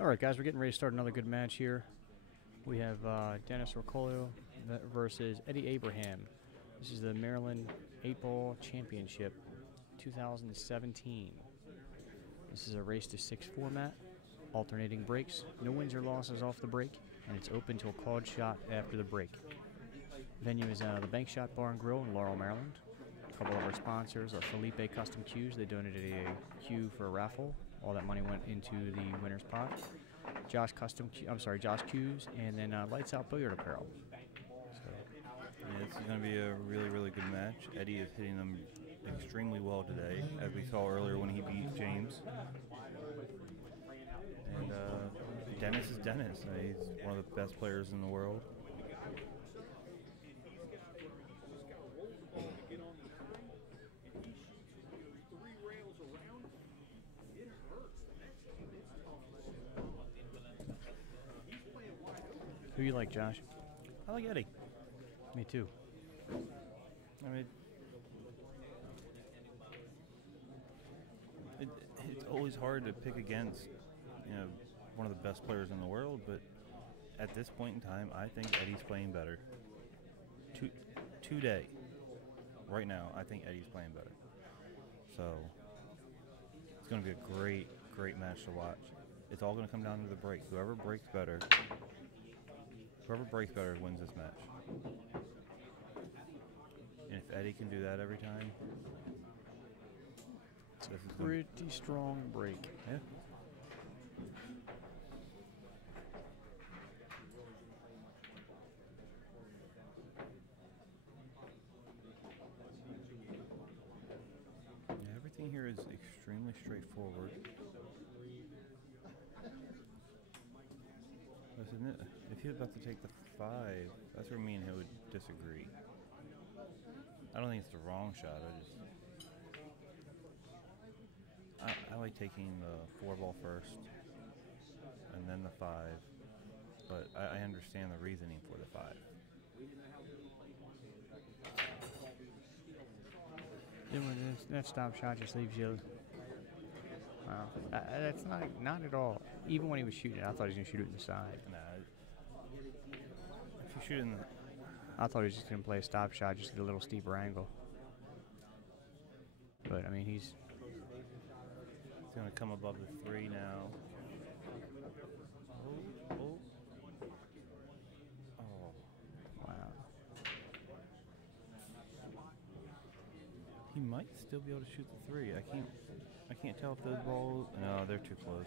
Alright guys, we're getting ready to start another good match here. We have Dennis Orcullo versus Eddie Abraham. This is the Maryland 8-Ball Championship 2017. This is a race to 6 format, alternating breaks, no wins or losses off the break, and it's open to a called shot after the break. Venue is the Bank Shot Bar and Grill in Laurel, Maryland. A couple of our sponsors are Felipe Custom Cues. They donated a cue for a raffle. All that money went into the winner's pot. Josh Cues, and then Lights Out Billiard Apparel. So, yeah, this is going to be a really, really good match. Eddie is hitting them extremely well today, as we saw earlier when he beat James. And Dennis is Dennis. He's one of the best players in the world. who you like, Josh? I like Eddie. Me too. I mean, it's always hard to pick against, one of the best players in the world, but at this point in time, I think Eddie's playing better. Today, right now, I think Eddie's playing better. So, it's going to be a great, great match to watch. It's all going to come down to the break. Whoever breaks better wins this match. And if Eddie can do that every time, it's a pretty strong break. Yeah. Everything here is extremely straightforward. Listen, if he was about to take the 5, that's where me and him would disagree. I don't think it's the wrong shot. I like taking the 4-ball first and then the 5, but I understand the reasoning for the 5. That stop shot just leaves you. Wow, that's not at all. Even when he was shooting it, I thought he was gonna shoot it in the side. Nah, if you shoot in the, I thought he was just gonna play a stop shot, just at a little steeper angle. But I mean, he's gonna come above the 3 now. Oh. Wow. He might still be able to shoot the 3. I can't tell if those balls. No, they're too close.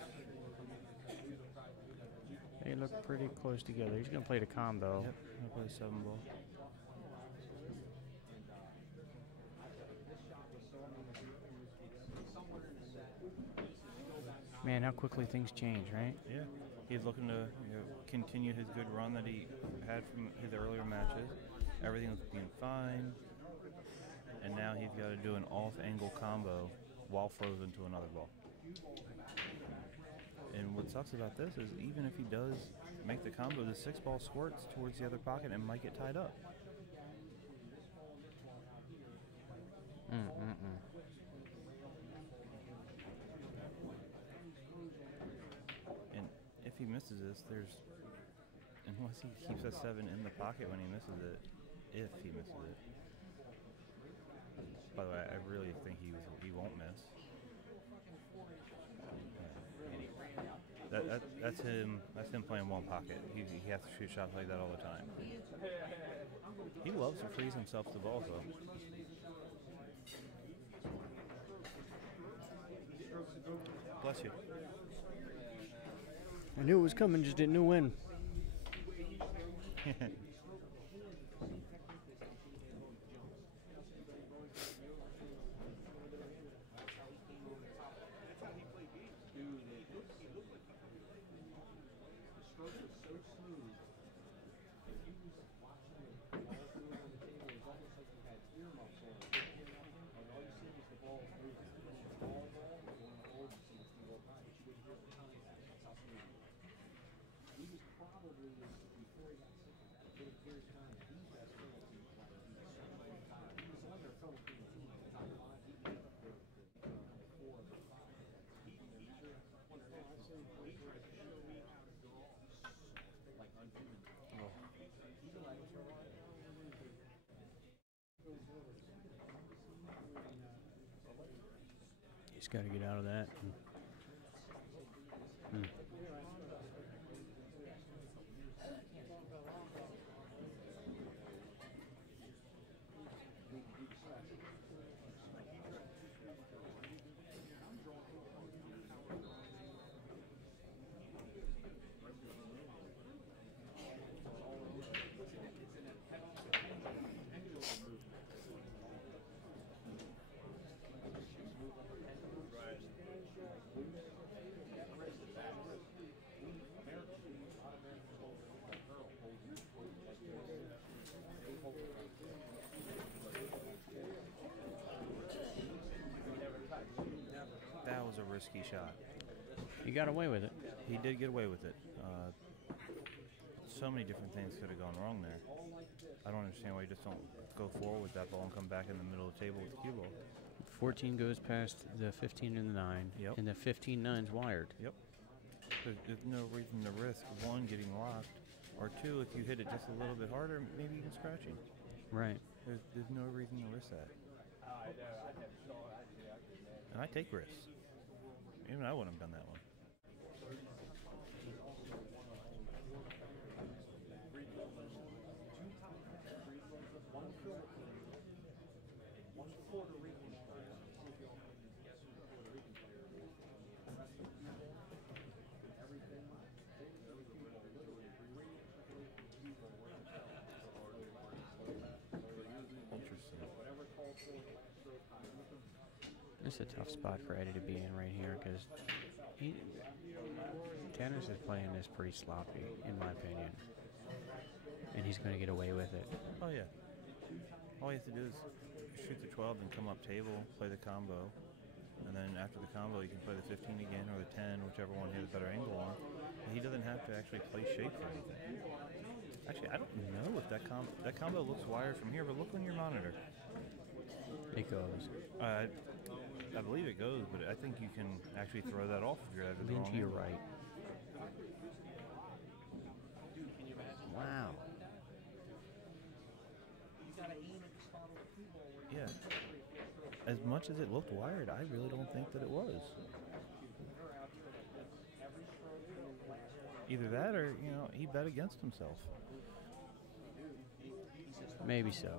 They look pretty close together. He's gonna play the combo. Yep, gonna play the 7-ball. Man, how quickly things change, right? Yeah, he's looking to continue his good run that he had from his earlier matches. Everything was being fine, and now he's got to do an off-angle combo while frozen to another ball. And what sucks about this is even if he does make the combo, the 6-ball squirts towards the other pocket and might get tied up. And if he misses this, unless he keeps that 7 in the pocket when he misses it, if he misses it. By the way, I really think he won't miss. That's him. That's him playing one pocket. He has to shoot shots like that all the time. He loves to freeze himself to the ball, though. Bless you. I knew it was coming, just didn't know when. He's got to get out of that. That was a risky shot. He got away with it. He did get away with it. So many different things could have gone wrong there. I don't understand why you just don't go forward with that ball and come back in the middle of the table with the cue ball. 14 goes past the 15 and the 9, Yep. and the 15-9's wired. Yep. There's no reason to risk, one, getting locked, or two, if you hit it just a little bit harder, maybe even scratching. Right. There's no reason to risk that. And I take risks. Even I wouldn't have done that one. It's a tough spot for Eddie to be in right here because Dennis is playing this pretty sloppy, in my opinion. And he's going to get away with it. Oh, yeah. All you have to do is shoot the 12 and come up table, play the combo. And then after the combo, you can play the 15 again or the 10, whichever one he has a better angle on. And he doesn't have to actually play shape for anything. Actually, I don't know if that combo looks wired from here, but look on your monitor. It goes. I believe it goes, but I think you can actually throw that off if you're at the wrong to your angle. right. Wow. Yeah. As much as it looked wired, I really don't think that it was. Either that or, he bet against himself. Maybe so.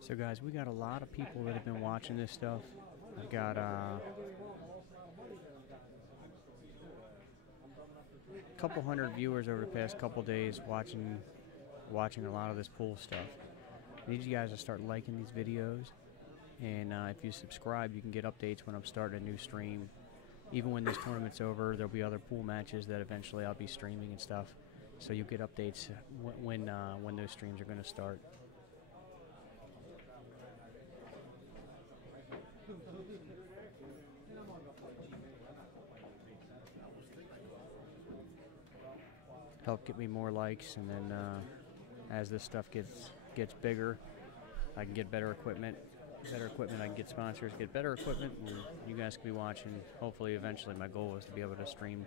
So guys, we got a lot of people that have been watching this stuff. I've got a couple hundred viewers over the past couple days watching a lot of this pool stuff. I need you guys to start liking these videos, and if you subscribe, you can get updates when I'm starting a new stream. Even when this tournament's over, there'll be other pool matches that eventually I'll be streaming and stuff. So you'll get updates when those streams are going to start. Help get me more likes, and then as this stuff gets bigger, I can get better equipment. I can get sponsors, get better equipment, and you guys can be watching. Hopefully, eventually, my goal is to be able to stream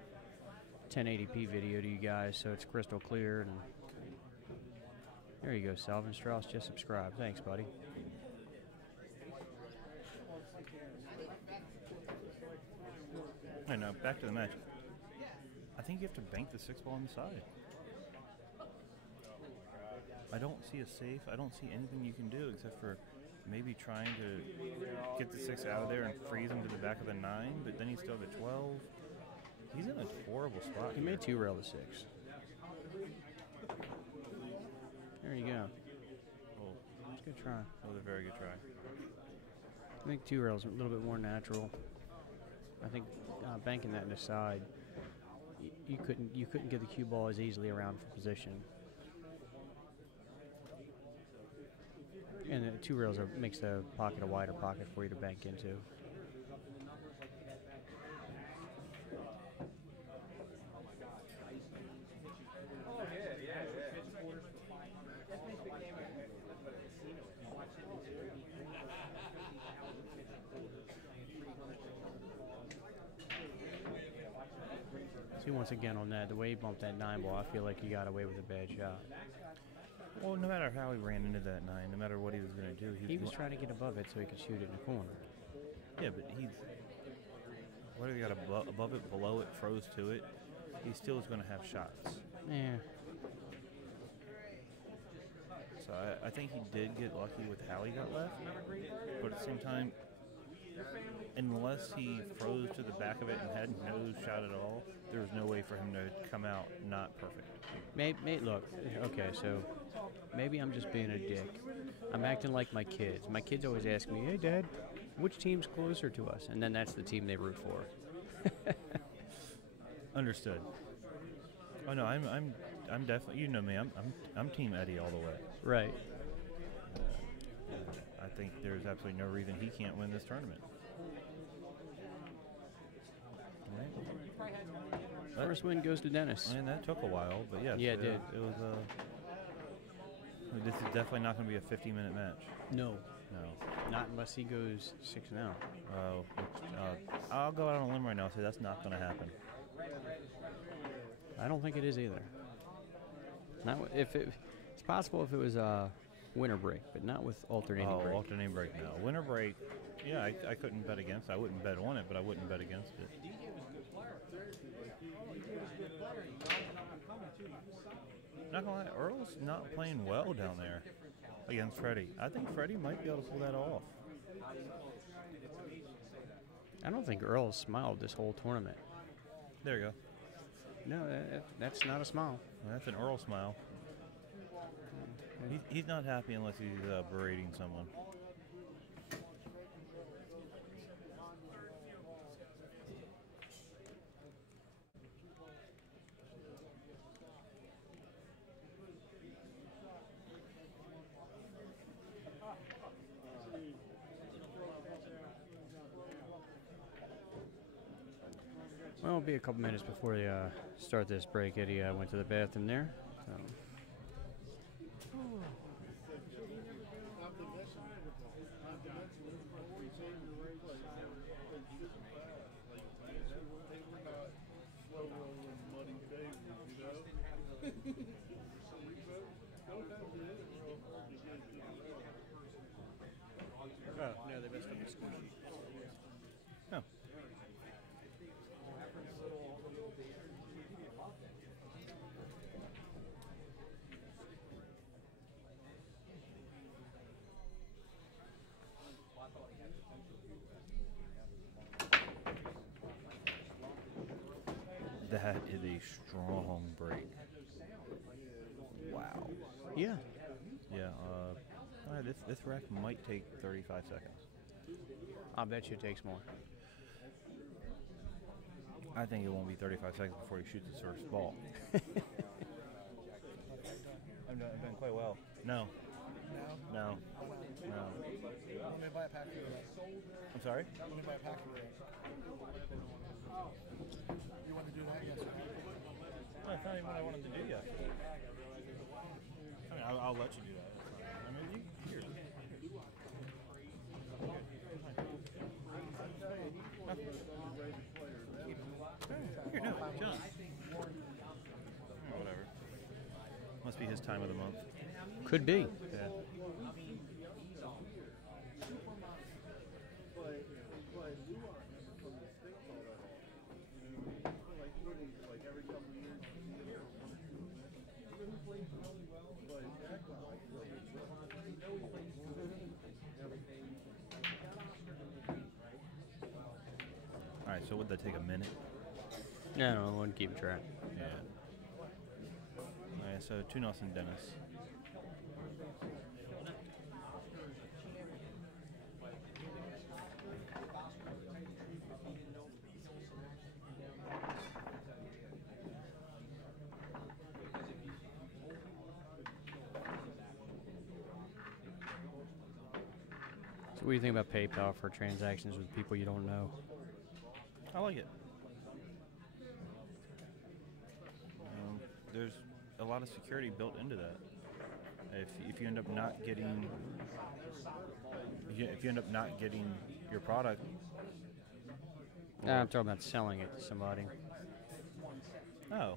1080p video to you guys so it's crystal clear. And there you go, Salvin Strauss, just subscribe. Thanks, buddy. And back to the match. I think you have to bank the 6-ball on the side. I don't see a safe. I don't see anything you can do except for maybe trying to get the 6 out of there and freeze him to the back of the 9, but then he's still at 12. He's in a horrible spot. He made 2 rail to 6. There you go. Good try. That was a very good try. I think 2 rails a little bit more natural. I think banking that in the side, you couldn't get the cue ball as easily around for position. And the 2 rails makes the pocket a wider pocket for you to bank into. See, once again on that, the way he bumped that 9 ball, I feel like he got away with a bad shot. Well, no matter how he ran into that 9, no matter what he was going to do, he was trying to get above it so he could shoot it in the corner. Yeah, but whether he got above it, below it, froze to it, he still is going to have shots. Yeah. So I think he did get lucky with how he got left, but at the same time, unless he froze to the back of it and had no shot at all, there was no way for him to come out not perfect. Look, okay, so maybe I'm just being a dick. I'm acting like my kids. My kids always ask me, "Hey, Dad, which team's closer to us?" And then that's the team they root for. Understood. Oh no, I'm definitely, you know me, I'm Team Eddie all the way. Right. I think there's absolutely no reason he can't win this tournament. First win goes to Dennis. And that took a while, but yes. Yeah, it did. It was this is definitely not going to be a 50-minute match. No. No. Not unless he goes 6-0. I'll go out on a limb right now and say that's not going to happen. I don't think it is either. Not if it's possible if it was a winter break, but not with alternating break. Alternating break, no. Winter break, yeah, I couldn't bet against it. I wouldn't bet on it, but I wouldn't bet against it. Not gonna lie, Earl's not playing well down there against Freddie. I think Freddie might be able to pull that off. I don't think Earl smiled this whole tournament. There you go. No, that's not a smile. Well, that's an Earl smile. He's not happy unless he's berating someone. Well, it'll be a couple minutes before they start this break. Eddie went to the bathroom there. So. Oh, no, they messed up the squishy. Oh. That is a strong break. Wow. Yeah. Yeah. This rack might take 35 seconds. I bet you it takes more. I think it won't be 35 seconds before he shoots his first ball. I've done quite well. No. No. No. Let me buy a pack of it. I'm sorry? Let me buy a pack of it. You want to do that? Yes. That's not even what I wanted to do yet. I mean, I'll let you do that. I mean, here. Here, no, John. Whatever. Must be his time of the month. Could be. Yeah. All right, so would that take a minute? Yeah, no, I wouldn't keep track. Yeah. All right, so 2-0 Dennis. So what do you think about PayPal for transactions with people you don't know? I like it. There's a lot of security built into that. If you end up not getting your product, I'm talking about selling it to somebody. oh,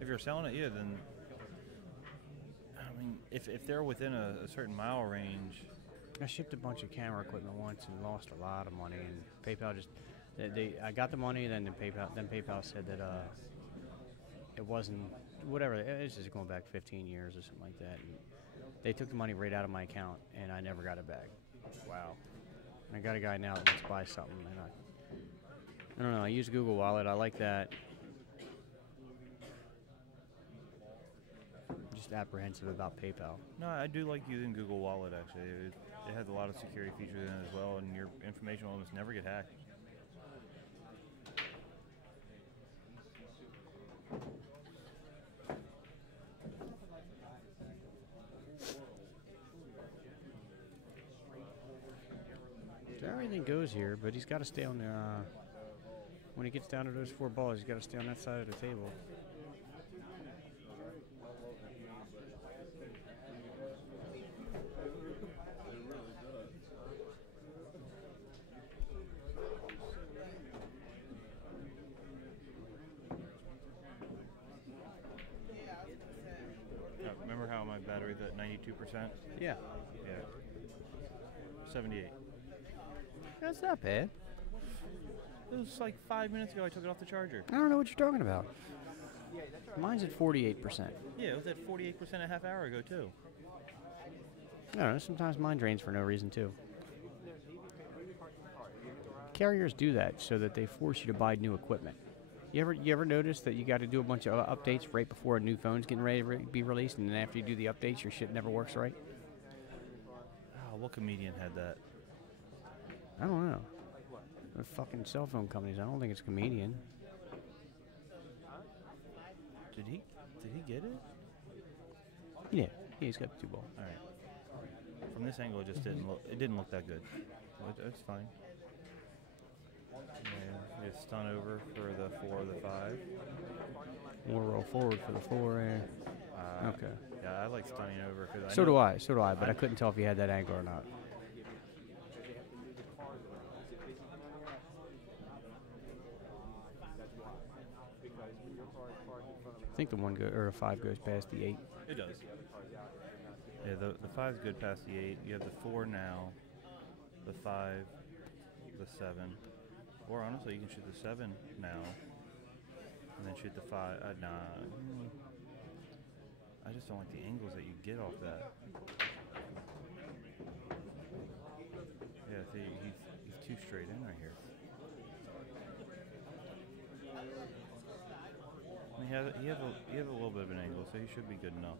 if you're selling it, yeah, then I mean, if they're within a certain mile range. I shipped a bunch of camera equipment once and lost a lot of money, and PayPal just I got the money, then PayPal said that it wasn't whatever. It was just going back 15 years or something like that. And they took the money right out of my account, and I never got it back. Wow. And I got a guy now that wants to buy something, and I don't know. I use Google Wallet. I like that. I'm just apprehensive about PayPal. No, I do like using Google Wallet, actually. It has a lot of security features in it as well, and your information will almost never get hacked. So everything goes here, but he's got to stay on the... when he gets down to those 4 balls, he's got to stay on that side of the table. Remember how my battery's at 92%? Yeah. Yeah. 78. That's not bad. It was like 5 minutes ago I took it off the charger. I don't know what you're talking about. Mine's at 48%. Yeah, it was at 48% a half hour ago, too. I don't know. Sometimes mine drains for no reason, too. Carriers do that so that they force you to buy new equipment. You ever notice that you got to do a bunch of updates right before a new phone's getting ready to be released, and then after you do the updates, your shit never works right? Oh, what comedian had that? I don't know. The fucking cell phone companies. I don't think it's a comedian. Did he get it? Yeah, he's got the 2 ball. All right. From this angle, it just didn't look that good. It's fine. Yeah, you stun over for the 4 or the 5. We'll roll forward for the 4 there. Okay. Yeah, I like stunning over because So do I, but I couldn't tell if he had that angle or not. I think the 5 goes past the 8. It does. Yeah, the 5's good past the 8. You have the 4 now, the 5, the 7. Or honestly, you can shoot the 7 now, and then shoot the 5. Nah. I just don't like the angles that you get off that. Yeah, see, he's too straight in right here. I mean, he has a little bit of an angle, so he should be good enough.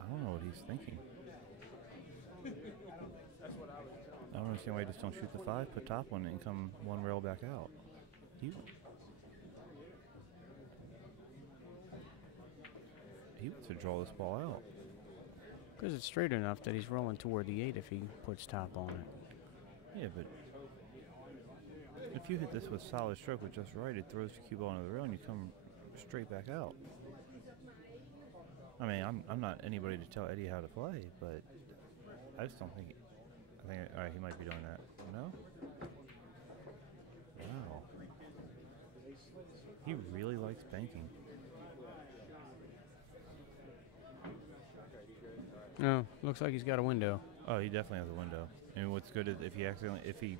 I don't know what he's thinking. I don't understand why you just don't shoot the 5, put top one, and come 1 rail back out. He wants to draw this ball out. Because it's straight enough that he's rolling toward the 8 if he puts top on it. Yeah, but if you hit this with solid stroke with just right, it throws the cue ball into the rail and you come straight back out. I mean, I'm not anybody to tell Eddie how to play, but I just don't think. All right, he might be doing that. No. Wow. He really likes banking. No, looks like he's got a window. Oh, he definitely has a window. And what's good is if he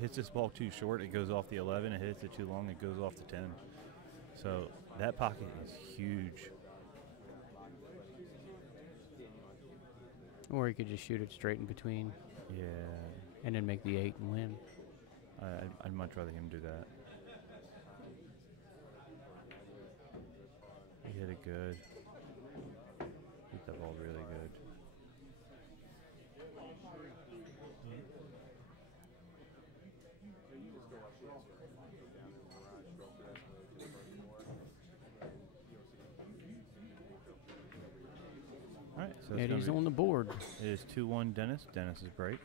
hits this ball too short, it goes off the 11. If it hits it too long, it goes off the 10. So that pocket is huge. Or he could just shoot it straight in between. Yeah. And then make the 8 and win. I'd much rather him do that. He hit it good. Hit that ball really good. it's gonna Eddie's be, on the board. it is 2-1 Dennis. Dennis's break.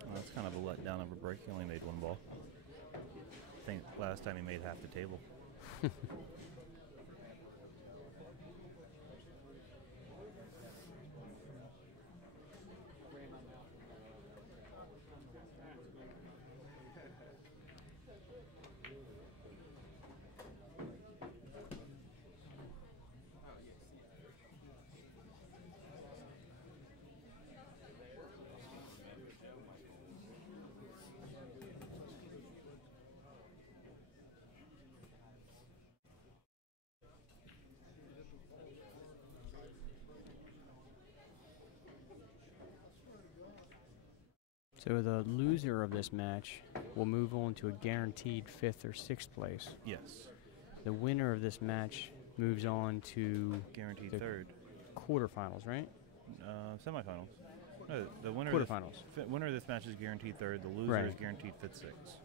Well, that's kind of a letdown of a break. He only made one ball. I think last time he made half the table. So the loser of this match will move on to a guaranteed 5th or 6th place. Yes. The winner of this match moves on to Guaranteed the third. quarterfinals, right? Semifinals. No, the winner Quarterfinals. Of this, winner of this match is guaranteed third. The loser Right. is guaranteed 5th, 6th.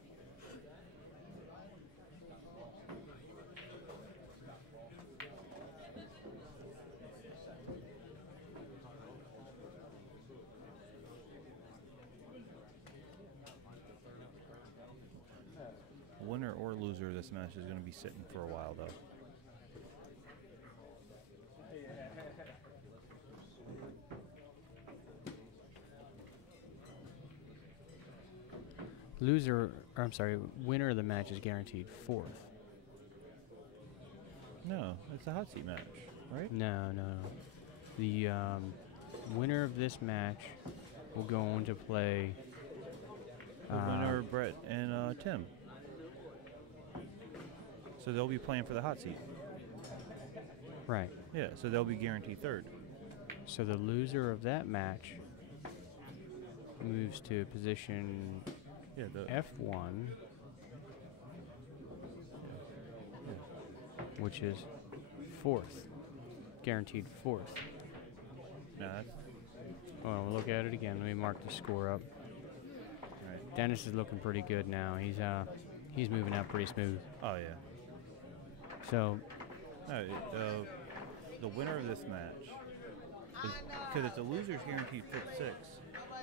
Winner or loser of this match is going to be sitting for a while, though. Winner of the match is guaranteed 4th. No, it's a hot seat match, right? No. The winner of this match will go on to play. The winner, Brett and Tim. So they'll be playing for the hot seat. Right. Yeah, so they'll be guaranteed third. So the loser of that match moves to position Yeah, the F1, which is 4th, guaranteed 4th. no, that's Well, we'll look at it again. Let me mark the score up. right. Dennis is looking pretty good now. He's moving out pretty smooth. Oh yeah. So No, the winner of this match, because it's a loser's guaranteed 5th, 6th.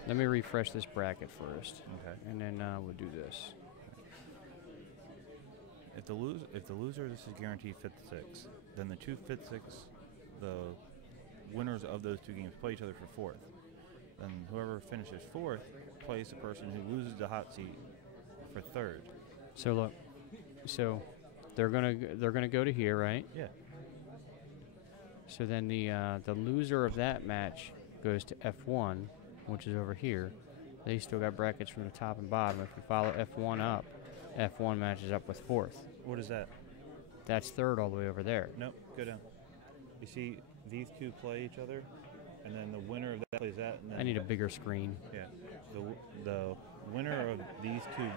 let me refresh this bracket first, Okay. and then we'll do this. If the loser, this is guaranteed 5th, 6th. Then the two 5th, 6th, the winners of those two games play each other for 4th. Then whoever finishes 4th plays the person who loses the hot seat for 3rd. So look, so they're gonna go to here, right? Yeah. So then the loser of that match goes to F1, which is over here. They still got brackets from the top and bottom. If you follow F1 up, F1 matches up with 4th. What is that? That's 3rd all the way over there. Nope. Go down. You see, these two play each other, and then the winner of that plays that. And then I need a bigger screen. Yeah. The winner of these two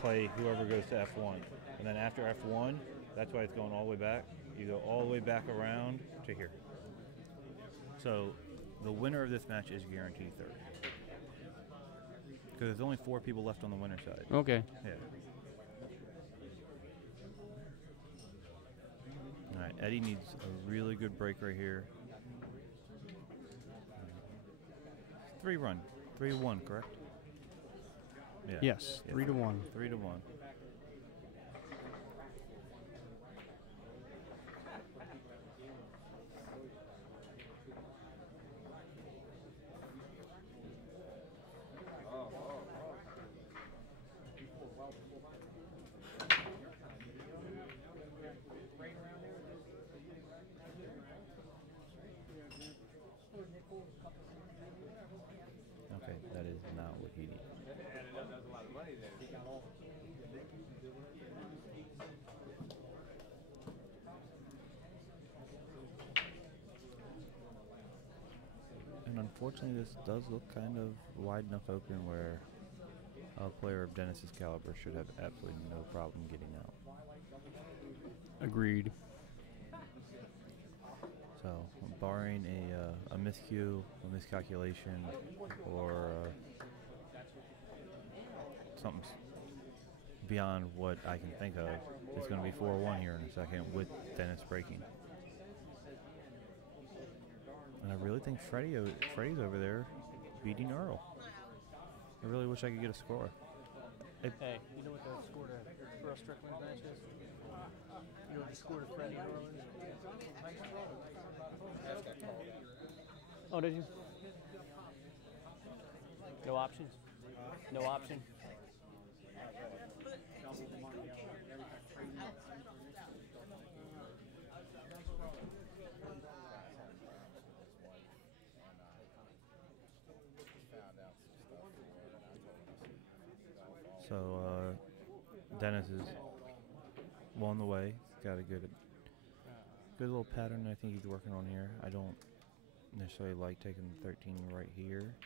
play whoever goes to F1, and then after F1, that's why it's going all the way back. You go all the way back around to here. So the winner of this match is guaranteed 3rd. Because there's only 4 people left on the winner side. Okay. Yeah. All right, Eddie needs a really good break right here. 3-run, 3-1, correct? Yeah. Yes, Yeah, 3-1. 3-1. Unfortunately, this does look kind of wide enough open where a player of Dennis's caliber should have absolutely no problem getting out. Agreed. So, barring a miscue, a miscalculation, or something beyond what I can think of, it's going to be 4-1 here in a second with Dennis breaking. And I really think Freddie's over there beating Earl. I really wish I could get a score. Hey, you know what the score to Earl Strickland's match is? You know what the score to Freddie and Earl is? Oh, did you? No options? No option? So, Dennis is well on the way. He's got a good little pattern I think he's working on here. I don't necessarily like taking the 13 right here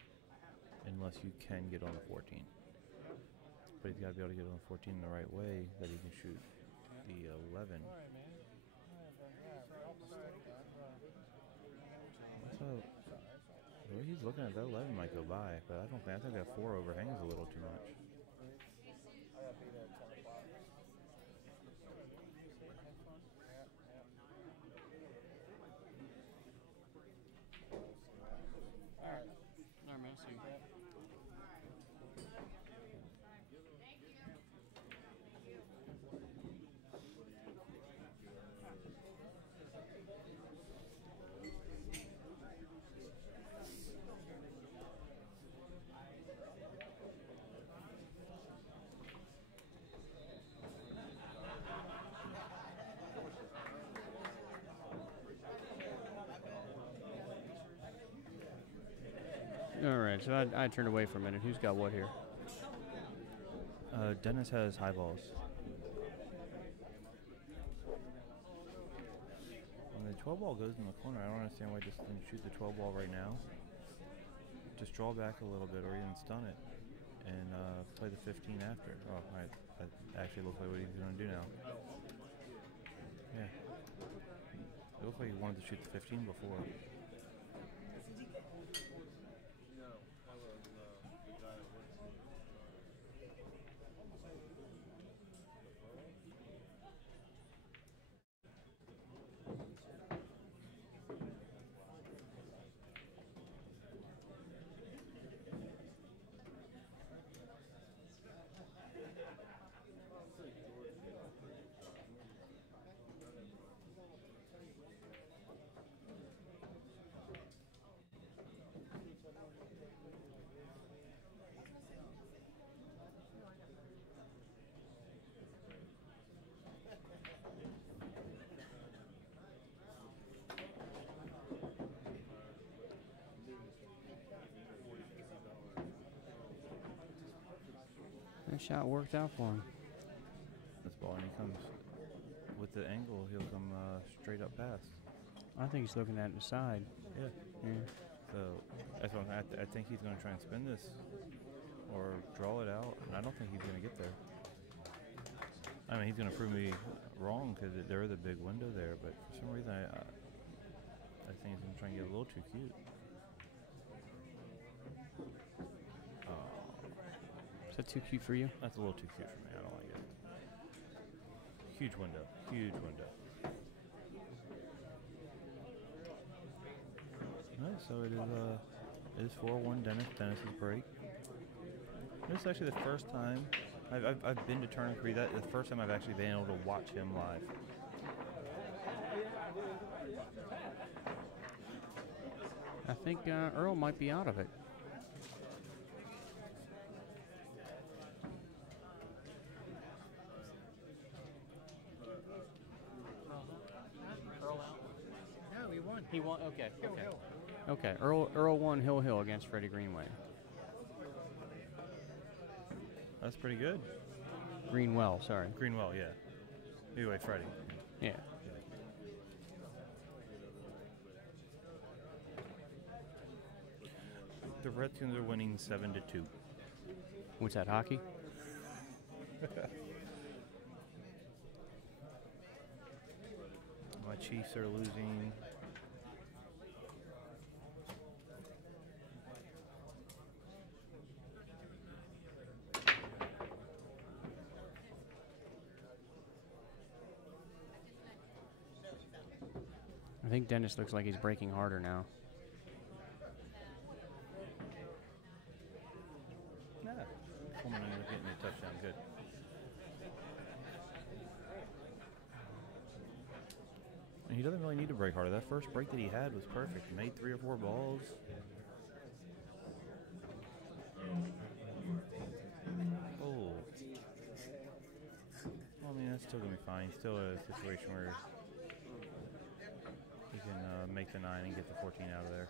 unless you can get on the 14. But he's got to be able to get on the 14 the right way that he can shoot the 11. So, the way he's looking at that 11 might go by, but I think that 4 overhangs a little too much. All right, so I turned away for a minute. Who's got what here? Dennis has high balls. When the 12 ball goes in the corner, I don't understand why he just didn't shoot the 12 ball right now. Just draw back a little bit or even stun it and play the 15 after. Oh, that actually looks like what he's going to do now. Yeah. It looks like he wanted to shoot the 15 before. That shot worked out for him. This ball, and he comes with the angle, he'll come straight up pass. I think he's looking at the side. Yeah. Yeah. So that's what I think he's going to try and spin this or draw it out, and I don't think he's going to get there. I mean, he's going to prove me wrong because there is a big window there, but for some reason I think he's going to try and get a little too cute. Is that too cute for you? That's a little too cute for me. I don't like it. Huge window. Huge window. All right, so it is 4-1 Dennis's break. This is actually the first time I've been to Turner Creek. That's the first time I've actually been able to watch him live. I think Earl might be out of it. No, he won. He won. Okay. Hill, Okay. Hill. Okay. Earl won Hill against Freddie Greenway. That's pretty good. Greenwell, sorry. Greenwell, yeah. Anyway, Freddie. Yeah. The Redskins are winning 7-2. What's that, hockey? My Chiefs are losing. I think Dennis looks like he's breaking harder now. Nah, Coleman ended up getting a touchdown. Good. And he doesn't really need to break harder. That first break that he had was perfect. He made 3 or 4 balls. Oh. Well, I mean, that's still going to be fine. Still a situation where he can make the 9 and get the 14 out of there.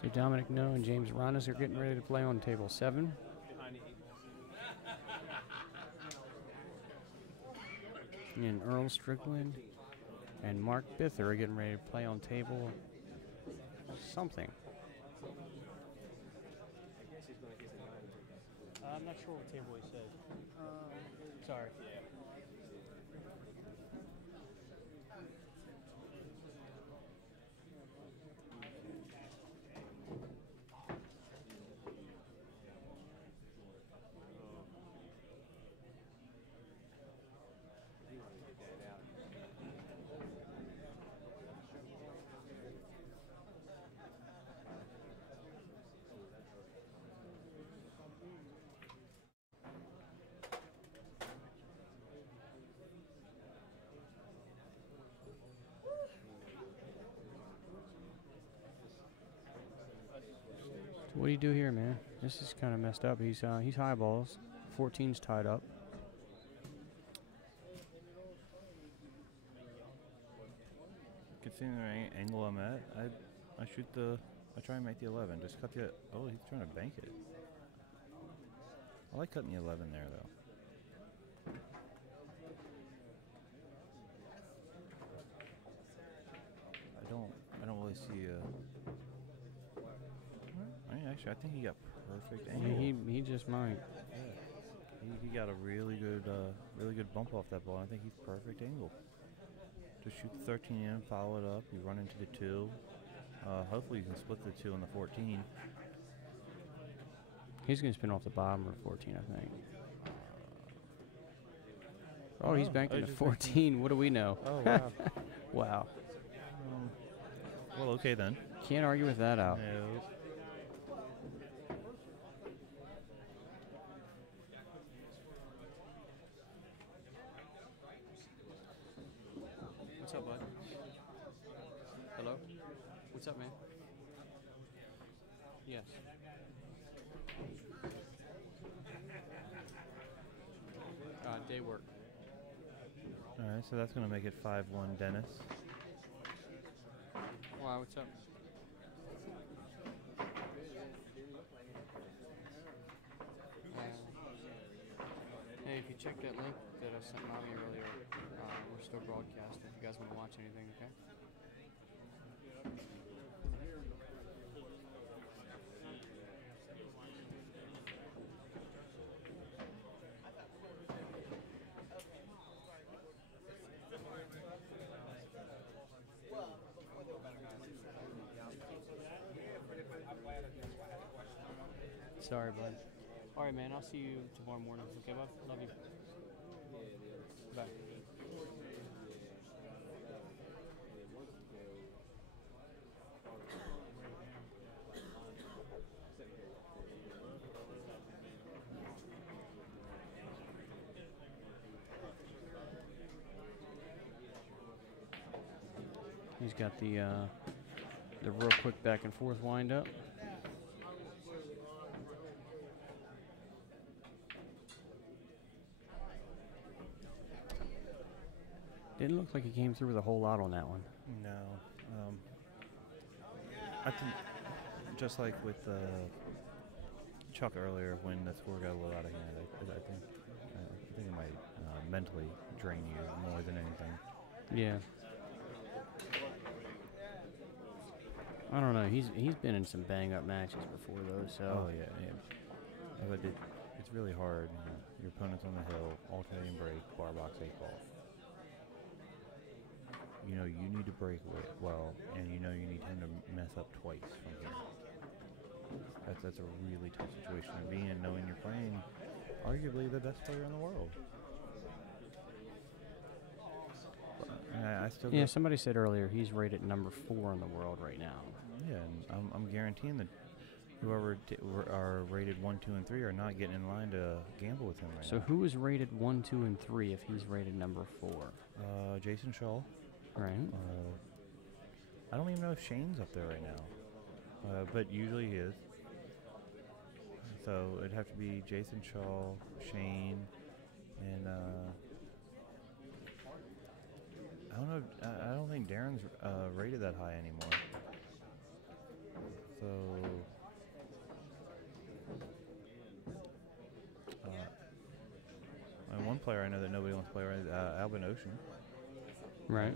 So Dominic No and James Ronis are getting ready to play on table 7. And Earl Strickland and Mark Bither are getting ready to play on table something. I'm not sure what table he said. Sorry. What do you do here, man? This is kind of messed up. He's high balls. 14's tied up. Considering the angle I'm at, I try and make the 11. Just cut the. Oh, he's trying to bank it. I like cutting the 11 there, though. I don't really see a. Actually, I think he got perfect angle. He just might. Yeah. He got a really good bump off that ball. I think he's perfect angle. Just shoot the 13 in, follow it up. You run into the 2. Hopefully, you can split the 2 and the 14. He's going to spin off the bottom of 14, I think. Oh, he's banking the 14. What do we know? Oh, wow. Wow. Well, okay then. Can't argue with that out. No. What's up, bud? Hello? What's up, man? Yes. Day work. All right, so that's going to make it 5-1 Dennis. Wow, what's up? Hey, if you check that link that I sent Mommy earlier, we're still broadcasting. If you guys want to watch anything, okay? Sorry, bud. All right, man. I'll see you tomorrow morning. Okay, bud? Love you. Bye. He's got the real quick back and forth wind up. Didn't look like he came through with a whole lot on that one. No. I think just like with Chuck earlier, when the score got a little out of hand, I think it might mentally drain you more than anything. Yeah. I don't know. He's been in some bang up matches before though. So. Oh yeah. But it's really hard. You know, your opponent's on the hill, alternating break, bar box 8-ball. You know you need to break well, and you know you need him to mess up twice from here. That's a really tough situation to be in, knowing you're playing arguably the best player in the world. I still somebody said earlier he's rated number 4 in the world right now. Yeah, and I'm guaranteeing that whoever are rated 1, 2, and 3 are not getting in line to gamble with him right now. So who is rated 1, 2, and 3 if he's rated number 4? Jason Shaw. Right. I don't even know if Shane's up there right now, but usually he is. So it'd have to be Jason Shaw, Shane, and I don't know. I don't think Darren's rated that high anymore. So and one player I know that nobody wants to play right is Alvin Ocean. Right.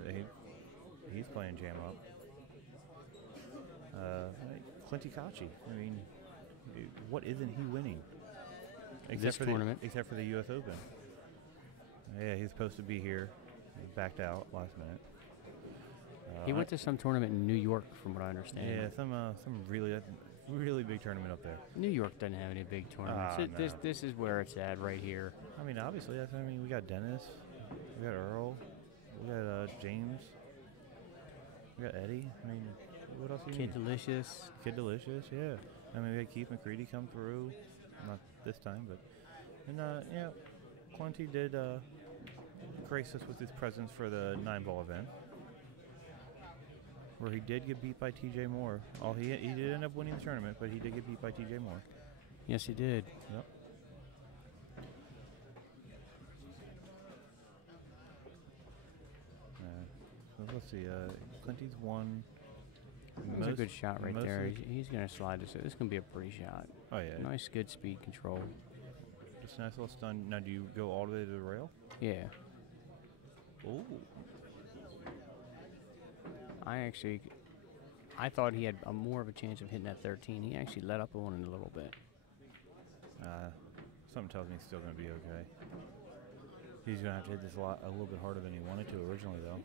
He's playing jam up. Clinty Kachi. I mean, what isn't he winning? This tournament. Except for the U.S. Open. Yeah, he's supposed to be here. He backed out last minute. He went to some tournament in New York, from what I understand. Yeah, some really big tournament up there. New York doesn't have any big tournaments. No. This is where it's at right here. I mean, obviously, we got Dennis, we got Earl, we got James, we got Eddie. I mean, what else? Kid Delicious. Kid Delicious, yeah. I mean, we had Keith McCready come through, not this time, but yeah, Clinty did grace us with his presence for the 9-ball event, where he did get beat by T.J. Moore. He did end up winning the tournament, but he did get beat by T.J. Moore. Yes, he did. Yep. So let's see. Clinty's won. That's a good shot right there. He's going to slide this. This is going to be a pretty shot. Oh, yeah. Nice, good speed control. Just a nice little stun. Now, do you go all the way to the rail? Yeah. Ooh. I thought he had more of a chance of hitting that 13. He actually let up on it a little bit. Something tells me he's still going to be okay. He's going to have to hit this a little bit harder than he wanted to originally, though.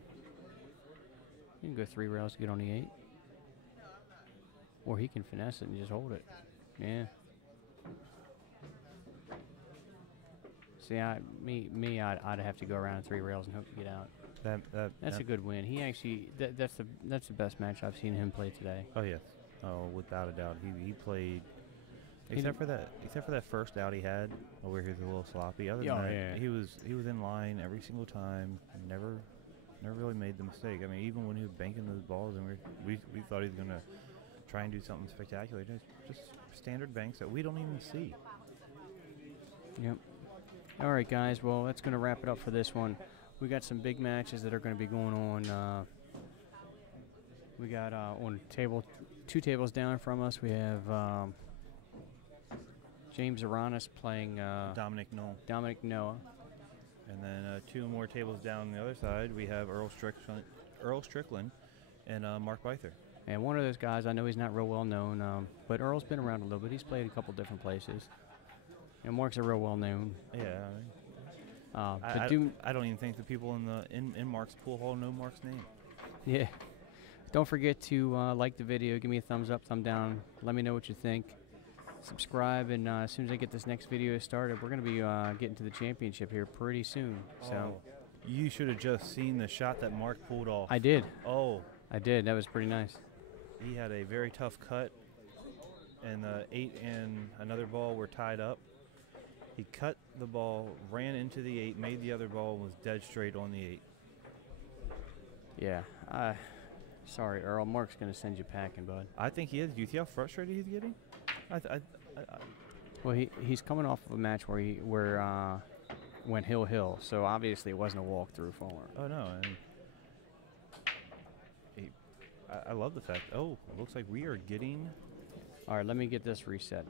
You can go 3 rails to get on the 8. Or he can finesse it and just hold it. Yeah. See, I'd have to go around 3 rails and hope to get out. That's a good win. He actually, that's the best match I've seen him play today. Oh yes, without a doubt. He played, except for that first out he had, where he was a little sloppy. Other than that, he was in line every single time. Never really made the mistake. I mean, even when he was banking those balls, and we thought he was gonna try and do something spectacular. Just standard banks that we don't even see. Yep. All right, guys. Well, that's gonna wrap it up for this one. We got some big matches that are going to be going on. We got on table, 2 tables down from us. We have James Aranis playing Dominic Noah. And then 2 more tables down on the other side, we have Earl Strickland and Mark Beither. And one of those guys, I know he's not real well known, but Earl's been around a little bit. He's played a couple different places. And Mark's a real well known. Yeah. I don't even think the people in Mark's pool hall know Mark's name. Yeah. Don't forget to like the video, give me a thumbs up, thumb down. Let me know what you think. Subscribe, and as soon as I get this next video started, we're going to be getting to the championship here pretty soon. So you should have just seen the shot that Mark pulled off. I did. Oh. I did. That was pretty nice. He had a very tough cut, and the 8 and another ball were tied up. He cut the ball, ran into the 8, made the other ball, and was dead straight on the 8. Yeah. Sorry, Earl. Mark's going to send you packing, bud. I think he is. Do you see how frustrated he's getting? Well, he's coming off of a match where went hill, so obviously it wasn't a walkthrough for him. Oh, no. I love the fact. Oh, it looks like we are getting. All right, let me get this reset.